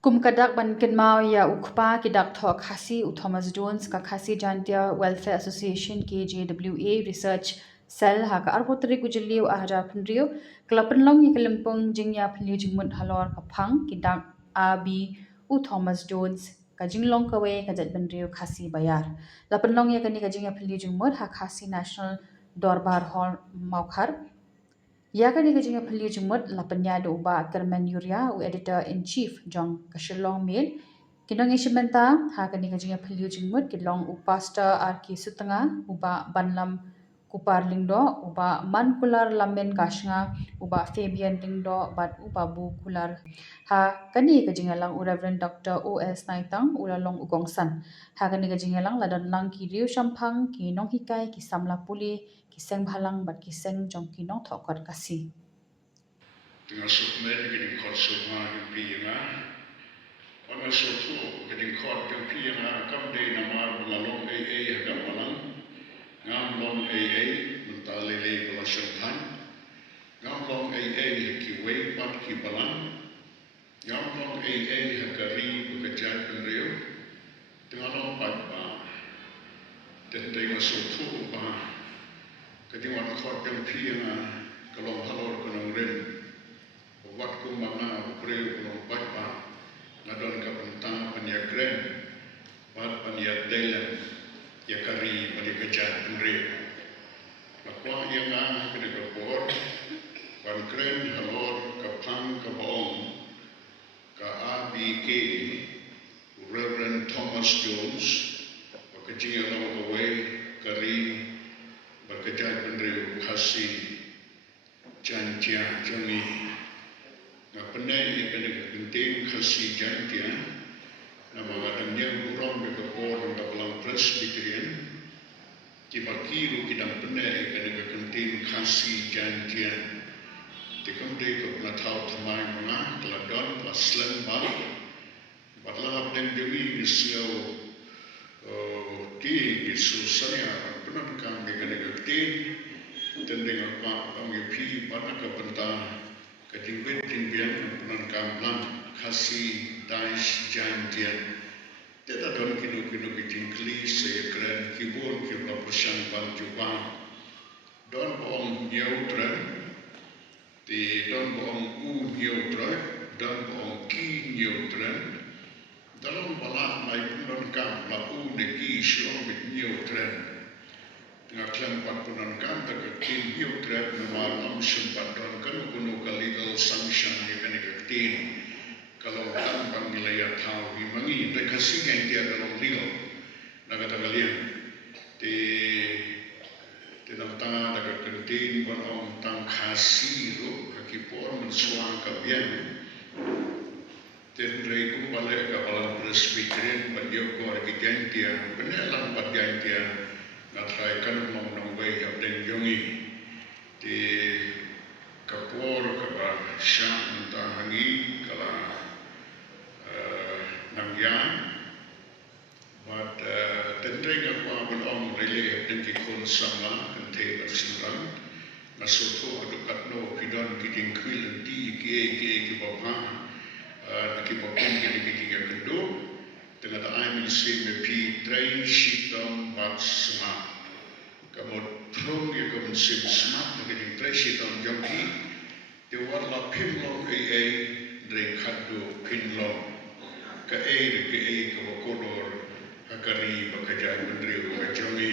Kum kadak ban kenmau ya ukpa kidak thok khasi u Thomas Jones ka khasi jantia Welfare Association KJWA Research Cell ha ka arpotri kujliu ahra phunriu klapan long hi kalimpong jingya phliu jingmut halor ka phang kidak abi u Thomas Jones ka jinglong ka we ka jat banriu khasi bayar lapan long ya kani ka jingya phliu jingmut ha khasi National Dorbar Hall Maukhar ya kan ni kajinga phali jumut lapanya do ba Kerman Yuria u editor in chief Jong Kashilong Mail kinong ishimenta ha kan ni kajinga phali jumut kilong u pastor Arki Sutanga u ba Banlam Kupar Lingdo u ba Mankular Lamen Kashnga u ba Fabian Lingdo bat u ba Bu Kular ha kan ni kajinga lang u Reverend Dr. O.S. Naitang u lalong u Gongsan ha kan ni kajinga lang ladan lang ki riu shampang ki nong hikai ki samla puli kiseng bhalang bat kiseng jong kinong thokot kasi. Tengah sukmen keding kot sukma gempi yang Wana sotu keding kot gempi yang kam de namar belalong agak malang ngam long mentalele belasangtan ngam long kiwei pat ki balang ngam long hakari bekerja penriu tengah long pat ba dan tengah sotu ba keding wana kot gempi yang kalau halor kunong ren wat ku mana upreu kunong pat ba ngadon ka pentang panyagren pat panyag dalam ya kari pada kejar penreu lakwa yang kena kapor pankren halor kapang kabaong ka ABK Reverend Thomas Jones pakajinga lawa kawai kari berkejar penreu khasi jantia jami na penai yang kena genting khasi jantia na mengadangnya burung ke kapor dan kapalang presbyterian kibakiru kidang penai kena genting khasi jantia tikam de ke penatau temai menga keladon paslen ba batlah abdeng dewi nisio ki susanya penan kami kena genting tendeng apa kami pi pada ke pentang ketinggian tinggian penan kamplang khasi dais jantian teta don kinu kitingkli saya keren kibun kibla persian bang jubang don boong neutral di don boong neutral don boong ki neutral dalam balak mai penan kamplang neki syong neutral ngaklan patpunan kan terketin biograf nama sempat don kan kuno legal sanction yang kena ketin kalau kan bang nilai tahu himangi terkasih yang dia kalau legal nak kata kalian di dalam tangan nak ketin pun orang tang kasih tu hakipor mensuang kabian dan mereka balik ke dalam presbyterian beliau keluarga jantia beneran pada jantia natrai kan mau way abdeng jongi di kapor kaba syam tahangi kala nangyang but tendreng apa belong rele abdeng ki kon sama kente bersimpan nasoto adukat no pidon kiding kwil di ki bapa nakipapun kini kendo tengah taai mesin mepi train shitam bat semua kamot prong ya kamu sim smart dengan train shitam jangki tewar la pinlong dari kado pinlong ke wakolor hakari bekerja menteri kajongi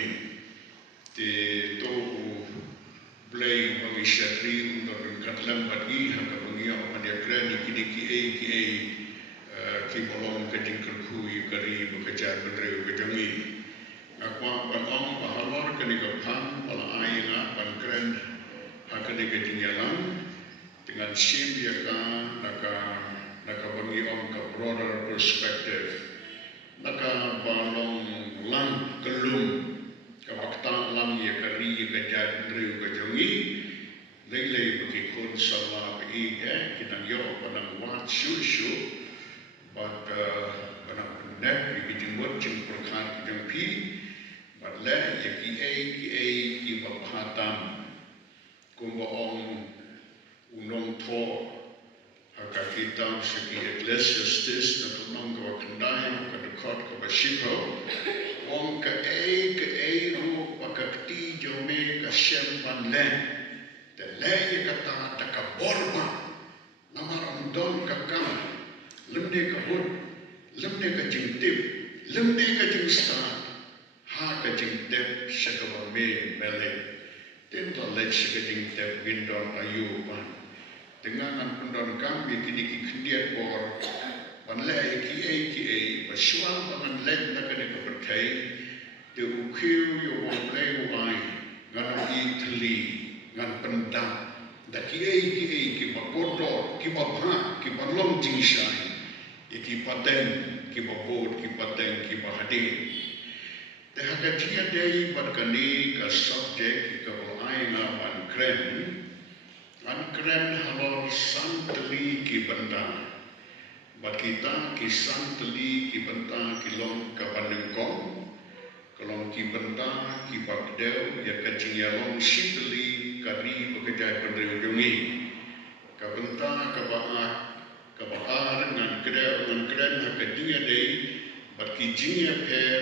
di to play mengisyatri untuk katlam bagi hangga mengiau pada kerani kini kimolong kejingkul kui kari bekerja menteri kajongi akwa panong pahalor kini kapang pala aina pankren hakani ketinggalan dengan sim yaka naka bangi om ke broader perspective naka balong lang kelum kabakta lang ya kari kerja menteri kajongi lele bagi kun sama bagi kita yo panang wat shu but panang nek bagi jenggot jengperkan jengpi but le ya ki bapatam kumba ong unong to kita segi Ecclesiastes na tunang ka kendai ka dekot ka basipo ong ka e ru pakakti jome ka sherman le te le kata ta ka borba namaram don ka kam lemne ka hud lemne ka jingtip lemne ka jingsta ha ka jingtip shakaba me mele tento le shaka jingtip windon ayuban dengan pundon kami kini kendiat por panlai ki basuang pangan lek na kene ka perkai te ukiu yo wongai wai ngan itli ngan pendam da ki bakodor ki babha ki balong jingsai ki paten ki babot ki paten ki bahade te hakatia dei batkani ka subject ka ai na man kren Ankren halor santeli ki benda. Bat kita ki santeli ki benda ki long ka bandengkong. Kalong ki benda ki bakdeu ya kacing ya long siteli kari bekerja pendiri ujungi. Ka benda ka baar ngan kren hakadia dei bat ki jingya per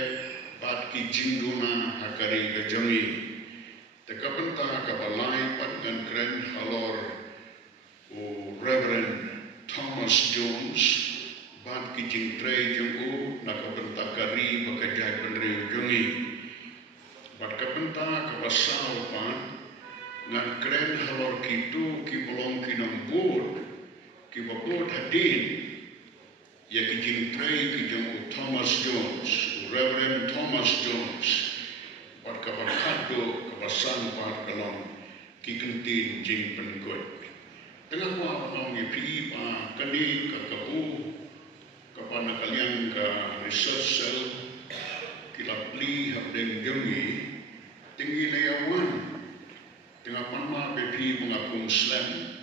bat ki jingduna hakari kajungi. Tekapenta kabalai patkan kren halor Reverend Thomas Jones bat kijing trei jungu nakapenta kari bakajai pendiri jungi bat kapenta kabasau pan ngan kren halor kitu ki bolong kinam bod ki babod hadin ya kijing trei kijungu Thomas Jones Reverend Thomas Jones pat kabakado kabasan pat kalong kikentin jing penkut tengah kuah palong ipi pa kani kakabu kapana kalian ka research cell kilapli habdeng jungi tinggi layawan tengah panma bepi mengapung slam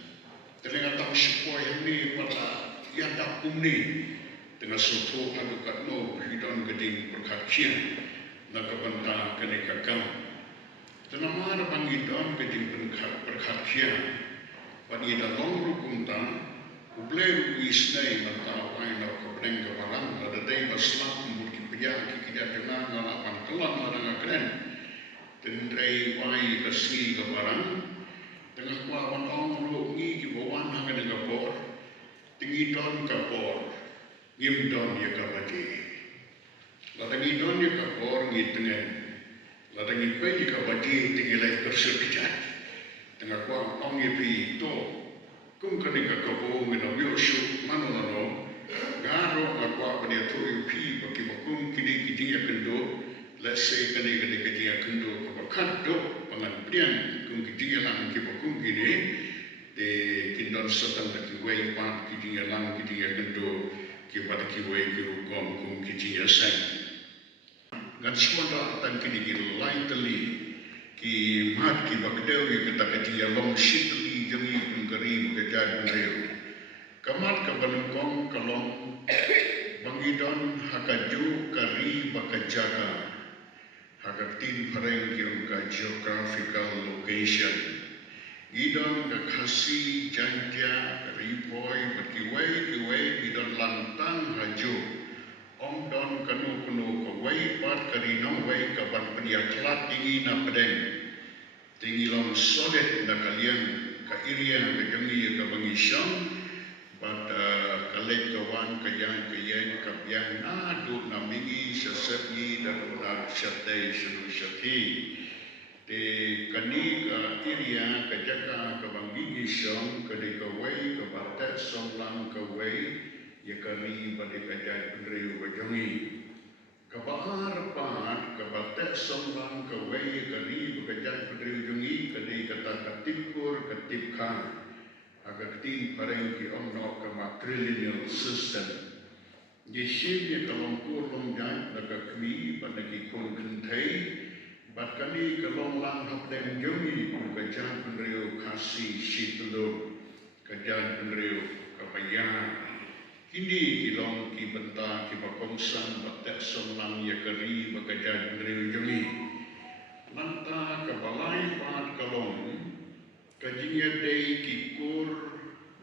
tengah tak syukoi ini pada yadap kumni tengah soto hadukat no hidon geding perkakian nakabanta kanikakam tenamar pangidon geding perkakian panida long rukunta ubleu isnei mantau aina kabdeng kabarang ada dei baslam burki pia kikidat dengan ngalapan kelan larang keren tendrei wai kasni kabarang tengah kuawan ong lu ngi ki bawan hanga dengan kapor tinggi don kapor ngimdon ya kabati latangi don ya kapor ngi tengen latangi pe ya kabati tinggi lai kersul kejat tengah kuang ong ya pi to kung kanika kapor ngina bioshu mano garo ngakwa pania to ya pi baki bakung kini kiti ya kendo let's say kini kiti ya kendo kabakado pangan priang kung kiti ya lang ki bakung kini de kindon satan laki wei pan kiti ya lang kiti ya kendo ki pada ki wei ki rukom kung kiti ya sang ngan semua tan kini ki lightly ki mat ki bakdeu ya kata kiti ya long shitli jami kari bekerja reu kamat ka balungkong kalong bangidon hakaju kari bakajaga hakatin pareng ki ka geographical location idon ka khasi jantia ripoy kiwei idon lantang haju om don kanu ka wei pat karino wei ka ban peniaklat tinggi na pedeng tinggi long sodet na kalian ka iria ka jangi ka bangisang pat kalek kawan kayang ka biang na du na mingi sesegi dan ular syatei sunu syati te kani ka iria ka jaka ka bangi song ka de ka wei ka batet song lang ka wei ya kari pada ka jai pendriu bajangi ka bahar pat ka batet song lang ka wei ya kari ka jai pendriu jungi ka de kata katikur katipkan agak tin pareng ki omno ka matrilineal system Yeshivya kalong kurong jai naga kmi pada ki kong kentai bat kani kalong lang hapdem jungi ka jai pendriu kasi shitlo ka jai pendriu kapayan Kini kilong ki benta ki bakongsan batek somlang ya kari bakajan dari ujungi. Lanta kabalai pat kalong kajingya day ki kur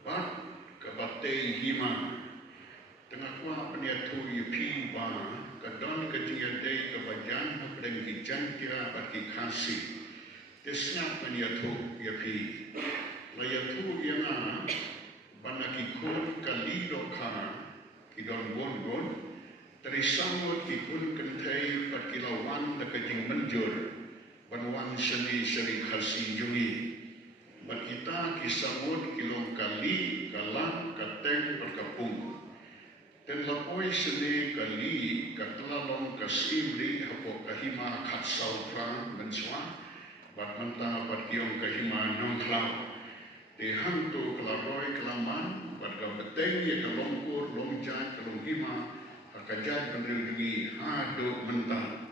bat kabat batei hima tengah kuah peniatu yupi ba kadon ketia dei kebajan pedeng kijan kira bagi kasih desnya peniatu yupi layatu yang banaki kon kali doka kidon bon terisangot kikun kentai perkilauan dekajing menjur banwan seni seri kasih jungi kita kisamut kilong kali kalang kateng perkapung dan lapoi seni kali katlalong kasimli hapo kahima katsau prang menswa bat menta bat kiong kahima nongklau de hantu kelaroi kelaman bat ka beteng ye kalongkur longjat kalonghima hakajat penrudungi hado menta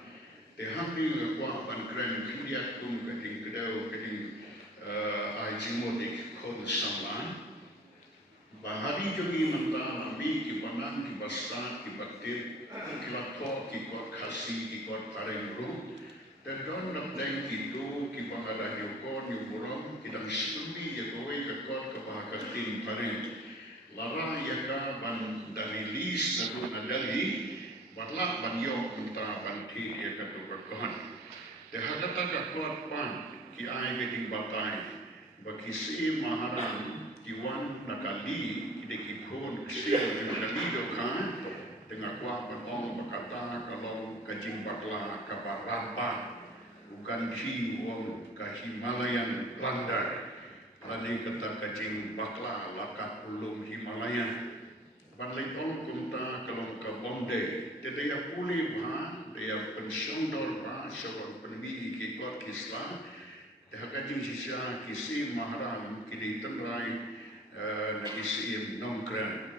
de hamri kwa ban kren kriat kum kading kedau kading ai jimodik kon samlan bahari jogi menta nami ki panan ki basat ki baktir ki lapor ki kot khasi ki kot tarengru dan don napdeng ki do ki pangada yokor yuburam ki dang studi ya kowe ke kot ke bahakatin pareng lara yaka ban dalilis nadu nadali batlah ban yok menta ban ti ya katu kahan de hakata ka kot pan ki ai beting batai bagi si maharan Iwan nakali ide kikon sia nakali dokan dengan kuah petong berkata kalau kajing bakla kabaramba bukan ki wong ka Himalayan landar lani kata kajing bakla lakat ulum Himalayan ban leitong kunta kalau ka bonde tetaya puli ba dia pensyondor ba seorang penbi kikot kisla dah kajing sisa kisi maharam kidi tenrai nag-isiim nongkran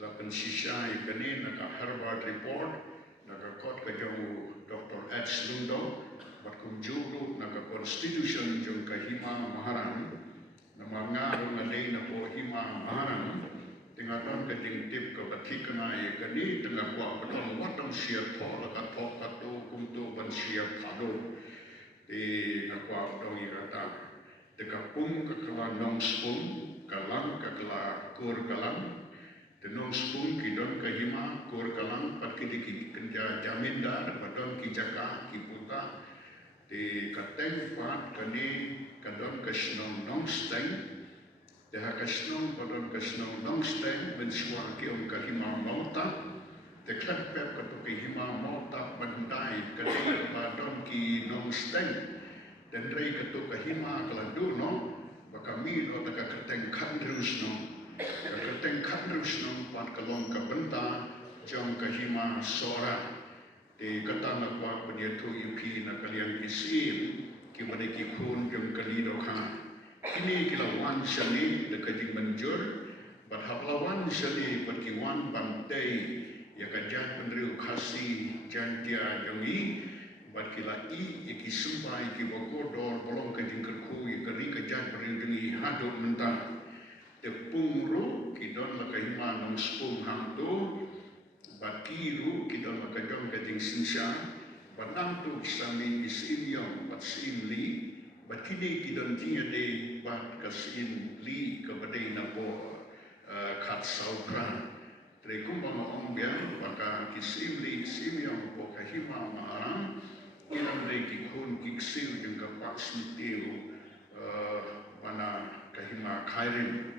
lapan sisay kanin naka Harvard report nakakot ka jong Dr. Ed Slundo bat kung juro naka constitution jong kahima maharan na mangaro na lay na po hima maharan tingaton ka tingtip ka batikanay kanin tengah kwa patong watong siya po lakat po kato kumto ban siya kado di nakwa patong irata dekapung kakala nong spung kalang kakala kur kalang denong spung kidon kahima kur kalang pat kidi kenja jamindar padon kijaka kiputa di kateng pat kani kadon kasnong nong steng deha kasnong padon kasnong nong steng mensua kiong kahima mauta deklat pep katu kahima mauta bandai kadi padon ki nong steng dan rei ketuk kahima keladu no bakami no taka keteng kandrus no keteng kandrus no pat kelong kabenta jong kahima sora di kata nakwa penyatu yuki na kalian isim ki made ki kun jong kalido kha kini kilawan shani de kajing menjur bat haplawan shani pat kiwan bantai ya kajat penriu khasi jantia jongi bat kila iki sumpai ki bogodor bolong ke jingkerku i keri kejan perindungi hadut mentang tepung ru ki don la kahima nong spung hamdo bat kiru ki don la kajong ke jing sinsha bat namtu sami isimyong bat simli bat kini ki don jinga de bat kasin li ke badai na po kat saukran Treikumbang ong biang baka kisimli simyong po kahima maarang ilang day kikun kiksil yung kapak smitiu mana kahima kairin.